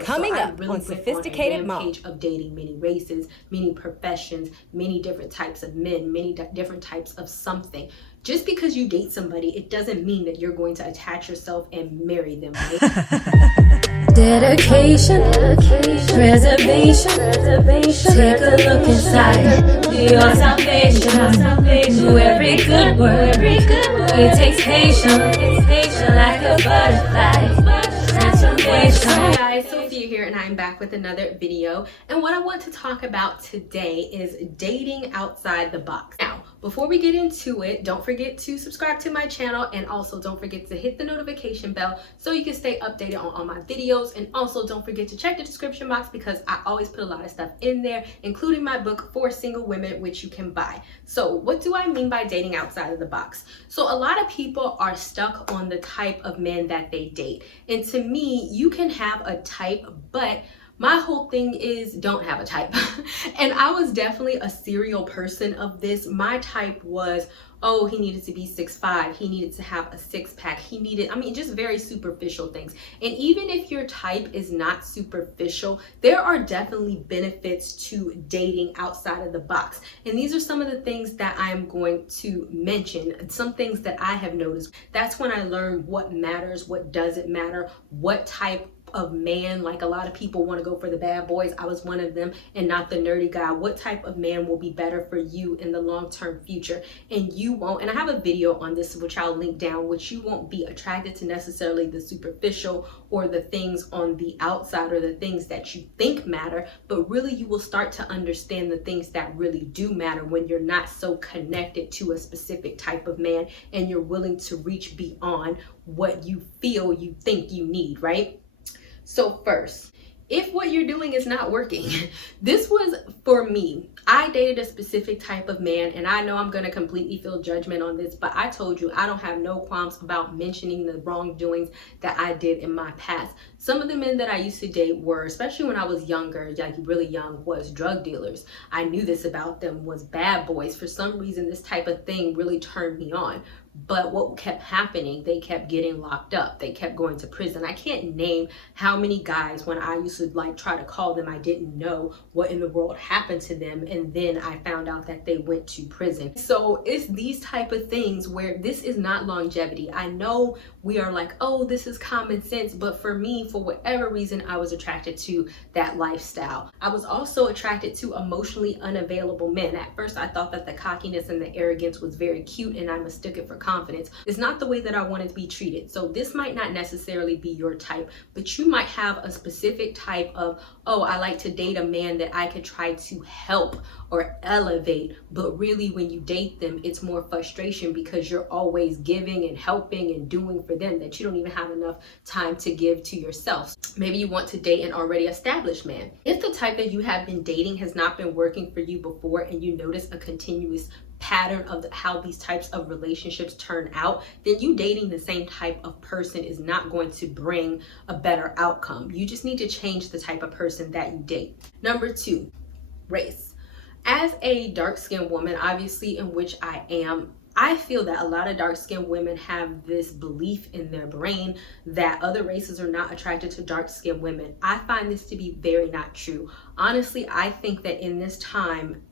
Coming So up really on Sophisticated Mom. rampage of dating many races, many professions, many different types of men, many different types of something. Just because you date somebody, it doesn't mean that you're going to attach yourself and marry them, right? Dedication, reservation, take a look inside your salvation. Do every good work, it takes patience, like a butterfly. Hi guys, Sophia here, and I'm back with another video. And what I want to talk about today is dating outside the box. Now, before we get into it, don't forget to subscribe to my channel, and also don't forget to hit the notification bell so you can stay updated on all my videos. And also don't forget to check the description box because I always put a lot of stuff in there, including my book For Single Women, which you can buy. So what do I mean by dating outside of the box? So a lot of people are stuck on the type of men that they date. And to me, you can have a type, but my whole thing is don't have a type. And I was definitely a serial person of this. My type was, oh, he needed to be 6'5", he needed to have a six-pack, he needed, just very superficial things. And even if your type is not superficial, there are definitely benefits to dating outside of the box. And these are some of the things that I'm going to mention, some things that I have noticed. That's when I learned what matters, what doesn't matter, what type of man. Like a lot of people want to go for the bad boys. I was one of them, and not the nerdy guy. What type of man will be better for you in the long-term future? And you won't, and I have a video on this which I'll link down, which you won't be attracted to necessarily the superficial or the things on the outside or the things that you think matter, but really you will start to understand the things that really do matter when you're not so connected to a specific type of man and you're willing to reach beyond what you feel you think you need, right? So first, if what you're doing is not working, this was for me. I dated a specific type of man, and I know I'm going to completely feel judgment on this, but I told you I don't have no qualms about mentioning the wrongdoings that I did in my past. Some of the men that I used to date were, especially when I was younger, like really young, was drug dealers. I knew this about them, was bad boys. For some reason, this type of thing really turned me on. But what kept happening, they kept getting locked up. They kept going to prison. I can't name how many guys when I used to try to call them, I didn't know what in the world happened to them. And then I found out that they went to prison. So it's these type of things where this is not longevity. I know we are like, oh, this is common sense. But for me, for whatever reason, I was attracted to that lifestyle. I was also attracted to emotionally unavailable men. At first, I thought that the cockiness and the arrogance was very cute, and I mistook it for confidence. It's not the way that I wanted to be treated. So this might not necessarily be your type, but you might have a specific type of, oh, I like to date a man that I could try to help or elevate. But really when you date them, it's more frustration because you're always giving and helping and doing for them that you don't even have enough time to give to yourself. Maybe you want to date an already established man. If the type that you have been dating has not been working for you before and you notice a continuous pattern of how these types of relationships turn out, then you dating the same type of person is not going to bring a better outcome. You just need to change the type of person that you date. Number 2, race. As a dark-skinned woman, obviously, in which I am, I feel that a lot of dark-skinned women have this belief in their brain that other races are not attracted to dark-skinned women. I find this to be very not true. Honestly, I think that in this time,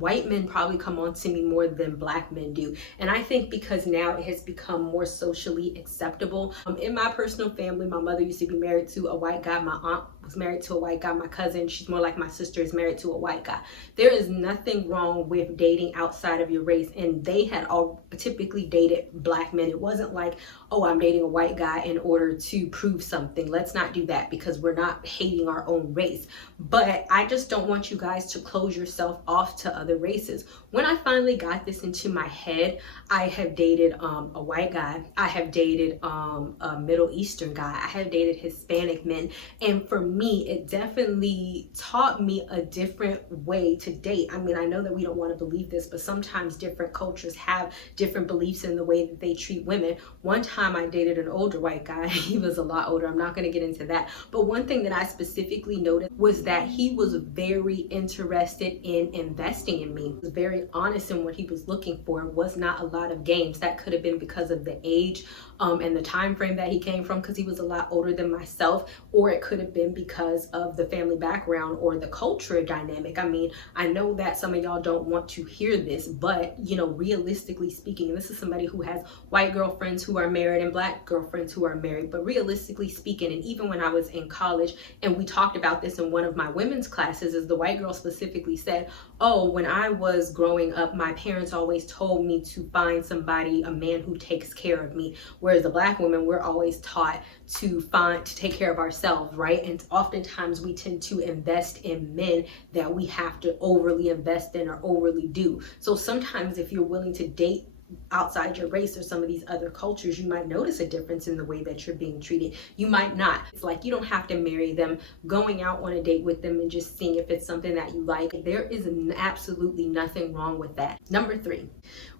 white men probably come on to me more than black men do. And I think because now it has become more socially acceptable. In my personal family, my mother used to be married to a white guy. My aunt was married to a white guy. My cousin, she's more like my sister, is married to a white guy. There is nothing wrong with dating outside of your race. And they had all typically dated black men. It wasn't like, oh, I'm dating a white guy in order to prove something. Let's not do that because we're not hating our own race. But I just don't want you guys to close yourself off to other races. When I finally got this into my head, I have dated a white guy. I have dated a Middle Eastern guy. I have dated Hispanic men. And for me, it definitely taught me a different way to date. I mean, I know that we don't want to believe this, but sometimes different cultures have different beliefs in the way that they treat women. One time I dated an older white guy. He was a lot older. I'm not going to get into that. But one thing that I specifically noticed was that he was very interested in investing in me. He was very honest in what he was looking for. It was not a lot of games. That could have been because of the age and the time frame that he came from, because he was a lot older than myself, or it could have been because because of the family background or the culture dynamic. I mean, I know that some of y'all don't want to hear this, but you know, realistically speaking, and this is somebody who has white girlfriends who are married and black girlfriends who are married, but realistically speaking, and even when I was in college and we talked about this in one of my women's classes, is the white girl specifically said, oh, when I was growing up, my parents always told me to find somebody, a man who takes care of me. Whereas the black women, we're always taught to take care of ourselves, right? And oftentimes we tend to invest in men that we have to overly invest in or overly do. So sometimes if you're willing to date outside your race or some of these other cultures, you might notice a difference in the way that you're being treated. You might not. It's like you don't have to marry them. Going out on a date with them and just seeing if it's something that you like, there is absolutely nothing wrong with that. Number 3,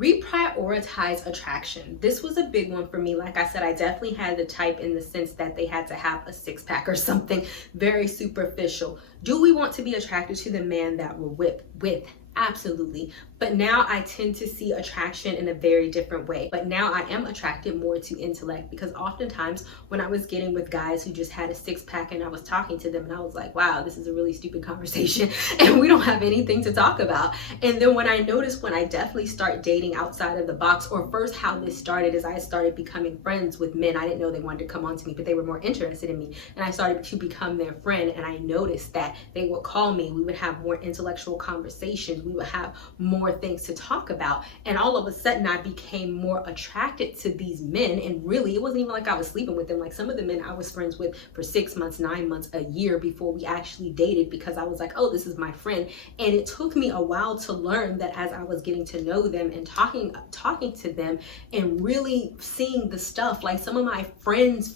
reprioritize attraction. This was a big one for me. Like I said, I definitely had the type in the sense that they had to have a six-pack or something very superficial. Do we want to be attracted to the man that we're with? Absolutely. But now I tend to see attraction in a very different way. But now I am attracted more to intellect, because oftentimes when I was getting with guys who just had a six-pack and I was talking to them and I was like, wow, this is a really stupid conversation and we don't have anything to talk about. And then when I noticed, when I definitely start dating outside of the box, or first how this started is I started becoming friends with men. I didn't know they wanted to come on to me, but they were more interested in me. And I started to become their friend, and I noticed that they would call me. We would have more intellectual conversations. We would have more things to talk about. And all of a sudden I became more attracted to these men. And really, it wasn't even like I was sleeping with them. Like some of the men I was friends with for 6 months, 9 months, a year before we actually dated, because I was like, oh, this is my friend. And it took me a while to learn that as I was getting to know them and talking to them and really seeing the stuff, like some of my friends,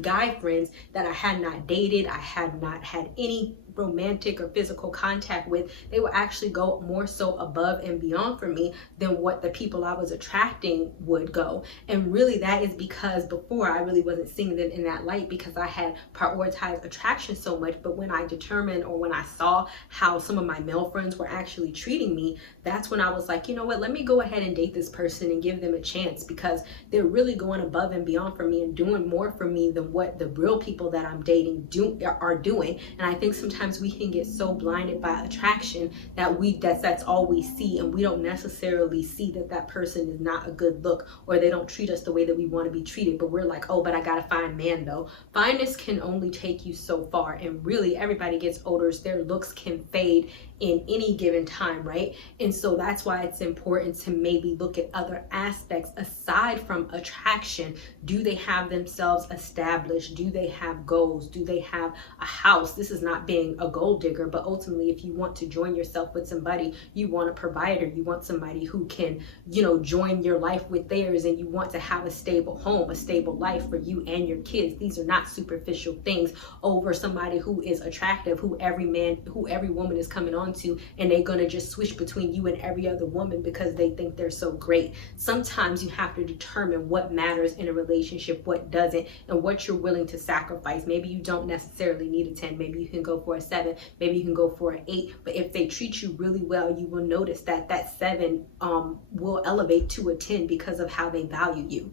guy friends that I had not dated, I had not had any romantic or physical contact with, they would actually go more so above and beyond for me than what the people I was attracting would go. And really that is because before I really wasn't seeing them in that light, because I had prioritized attraction so much. But when I determined, or when I saw how some of my male friends were actually treating me, that's when I was like, you know what, let me go ahead and date this person and give them a chance, because they're really going above and beyond for me and doing more for me than what the real people that I'm dating are doing. And I think sometimes we can get so blinded by attraction that that's all we see, and we don't necessarily see that that person is not a good look, or they don't treat us the way that we want to be treated. But we're like, oh, but I gotta find man though. Fineness can only take you so far, and really everybody gets older, their looks can fade in any given time, right? And so that's why it's important to maybe look at other aspects aside from attraction. Do they have themselves established? Do they have goals? Do they have a house? This is not being a gold digger, but ultimately if you want to join yourself with somebody, you want a provider, you want somebody who can, you know, join your life with theirs, and you want to have a stable home, a stable life for you and your kids. These are not superficial things over somebody who is attractive, who every woman is coming on to, and they're gonna just switch between you and every other woman because they think they're so great. Sometimes you have to determine what matters in a relationship, what doesn't, and what you're willing to sacrifice. Maybe you don't necessarily need a 10, maybe you can go for a 7, maybe you can go for an 8, but if they treat you really well, you will notice that that 7 will elevate to a 10 because of how they value you.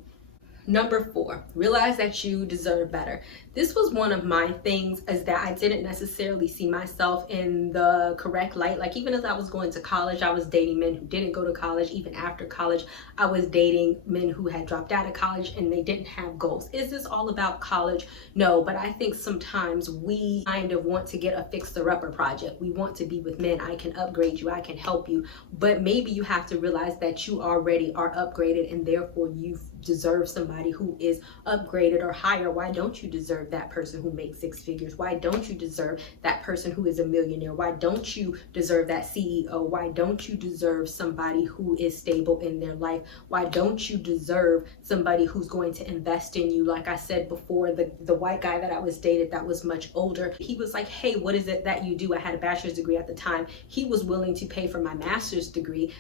Number 4, realize that you deserve better. This was one of my things, is that I didn't necessarily see myself in the correct light. Like even as I was going to college, I was dating men who didn't go to college. Even after college, I was dating men who had dropped out of college and they didn't have goals. Is this all about college? No, but I think sometimes we kind of want to get a fixer-upper project. We want to be with men. I can upgrade you, I can help you. But maybe you have to realize that you already are upgraded, and therefore you deserve somebody who is upgraded or higher. Why don't you deserve that person who makes 6 figures? Why don't you deserve that person who is a millionaire? Why don't you deserve that CEO? Why don't you deserve somebody who is stable in their life? Why don't you deserve somebody who's going to invest in you? Like I said before, the white guy that I was dated that was much older, he was like, hey, what is it that you do? I had a bachelor's degree at the time. He was willing to pay for my master's degree,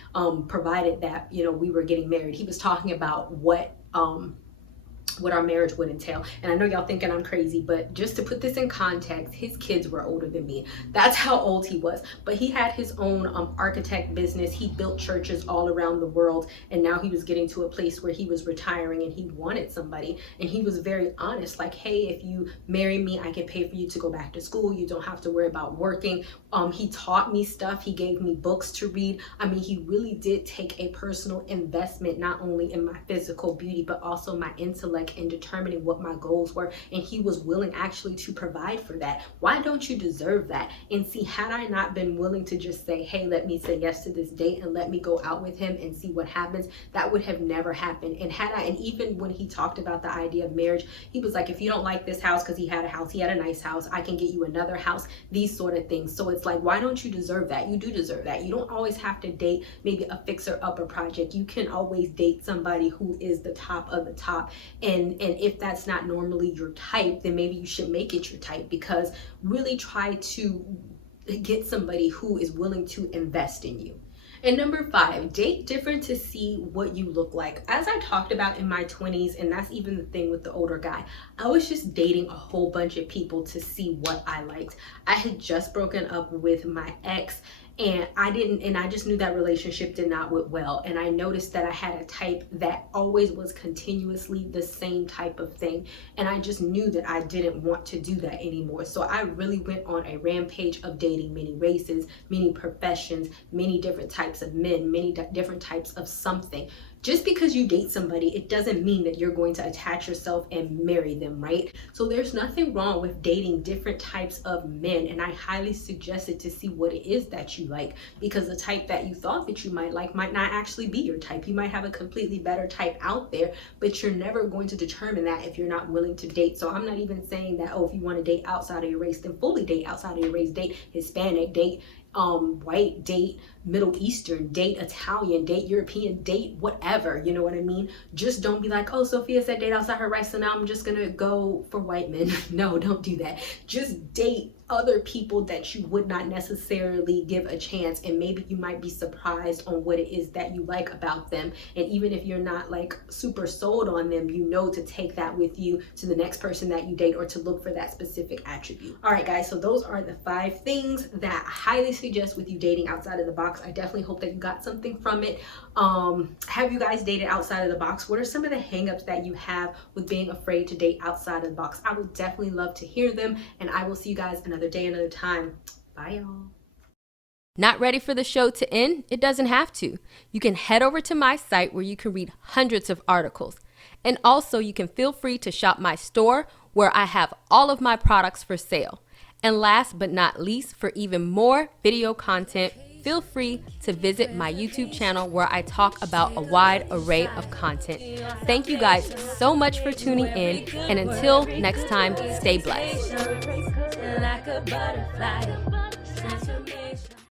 provided that, you know, we were getting married. He was talking about what what our marriage would entail. And I know y'all thinking I'm crazy, but just to put this in context, his kids were older than me. That's how old he was. But he had his own architect business. He built churches all around the world, and now he was getting to a place where he was retiring and he wanted somebody. And he was very honest, like, hey, if you marry me, I can pay for you to go back to school. You don't have to worry about working. He taught me stuff. He gave me books to read. I mean, he really did take a personal investment, not only in my physical beauty, but also my intellect in determining what my goals were. And he was willing actually to provide for that. Why don't you deserve that? And see, had I not been willing to just say, hey, let me say yes to this date and let me go out with him and see what happens, that would have never happened. And even when he talked about the idea of marriage, he was like, if you don't like this house, because he had a house, he had a nice house, I can get you another house, these sort of things. So it's like, why don't you deserve that? You do deserve that. You don't always have to date maybe a fixer-upper project. You can always date somebody who is the top of the top. And if that's not normally your type, then maybe you should make it your type, because really try to get somebody who is willing to invest in you. And number 5, date different to see what you look like. As I talked about in my 20s, and that's even the thing with the older guy, I was just dating a whole bunch of people to see what I liked. I had just broken up with my ex, and I just knew that relationship did not work well. And I noticed that I had a type that always was continuously the same type of thing. And I just knew that I didn't want to do that anymore. So I really went on a rampage of dating many races, many professions, many different types of men, many different types of something. Just because you date somebody, it doesn't mean that you're going to attach yourself and marry them, right? So there's nothing wrong with dating different types of men, and I highly suggest it to see what it is that you like, because the type that you thought that you might like might not actually be your type. You might have a completely better type out there, but you're never going to determine that if you're not willing to date. So I'm not even saying that, oh, if you want to date outside of your race, then fully date outside of your race. Date Hispanic, date white, date Middle Eastern, date Italian, date European, date whatever, you know what I mean? Just don't be like, oh, Sophia said date outside her race, so now I'm just gonna go for white men. No, don't do that. Just date other people that you would not necessarily give a chance, and maybe you might be surprised on what it is that you like about them. And even if you're not like super sold on them, you know to take that with you to the next person that you date, or to look for that specific attribute. All right, guys, so those are the 5 things that I highly suggest with you dating outside of the box. I definitely hope that you got something from it. Have you guys dated outside of the box? What are some of the hangups that you have with being afraid to date outside of the box? I would definitely love to hear them, and I will see you guys another day, another time. Bye, y'all. Not ready for the show to end? It doesn't have to. You can head over to my site where you can read hundreds of articles. And also you can feel free to shop my store where I have all of my products for sale. And last but not least, for even more video content, feel free to visit my YouTube channel where I talk about a wide array of content. Thank you guys so much for tuning in, and until next time, stay blessed.